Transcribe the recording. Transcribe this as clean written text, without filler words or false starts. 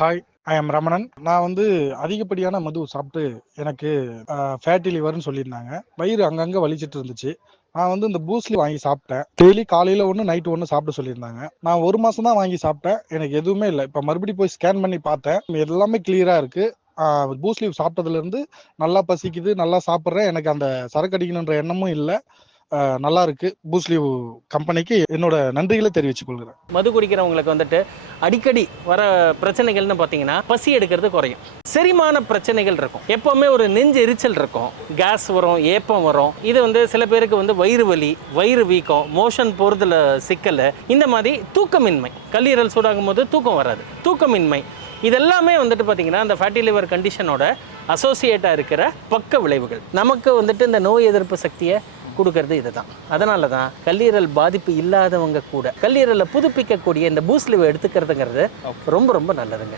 Hi, ஐ அம் ரமணன். நான் அதிகப்படியான மது சாப்பிட்டு எனக்கு ஃபேட்டி லிவர்ன்னு சொல்லியிருந்தாங்க. வயிறு அங்கங்க வலிச்சிட்டு இருந்துச்சு. நான் இந்த பூஸ்ட்லி வாங்கி சாப்பிட்டேன். டெய்லி காலையில 1, நைட் 1 சாப்பிட சொல்லியிருந்தாங்க. நான் 1 மாசம் தான் வாங்கி சாப்பிட்டேன். எனக்கு எதுவுமே இல்ல. இப்ப மறுபடியும் போய் ஸ்கேன் பண்ணி பார்த்தேன். எல்லாமே கிளியரா இருக்கு. பூஸ்ட்லி சாப்பிட்டதுலேருந்து நல்லா பசிக்குது, நல்லா சாப்பிடுறேன். எனக்கு அந்த சரக்கு அடிக்கணுன்ற எண்ணமும் இல்ல. நல்லா இருக்கு. பூஸ்ட்லி கம்பெனிக்கு என்னோட நன்றிகளை தெரிவித்துக் கொள்கிறேன். மது குடிக்கிறவங்களுக்கு அடிக்கடி வர பிரச்சனைகள்னு பார்த்தீங்கன்னா பசி எடுக்கிறது குறையும், செரிமான பிரச்சனைகள் இருக்கும், எப்போவுமே ஒரு நெஞ்சு எரிச்சல் இருக்கும், கேஸ் வரும், ஏப்பம் வரும். இது சில பேருக்கு வயிறு வலி, வயிறு வீக்கம், மோஷன் போகிறதுல சிக்கல், இந்த மாதிரி தூக்கமின்மை, கல்லீரல் சூடாகும் போது தூக்கம் வராது, தூக்கமின்மை, இதெல்லாமே பார்த்தீங்கன்னா அந்த ஃபேட்டி லிவர் கண்டிஷனோட அசோசியேட்டாக இருக்கிற பக்க விளைவுகள். நமக்கு இந்த நோய் எதிர்ப்பு சக்தியை கொடுக்கறது இதுதான். அதனால தான் கல்லீரல் பாதிப்பு இல்லாதவங்க கூட கல்லீரலை புதுப்பிக்கக்கூடிய இந்த பூஸ்ட்லிவை எடுத்துக்கிறதுங்கிறது ரொம்ப ரொம்ப நல்லதுங்க.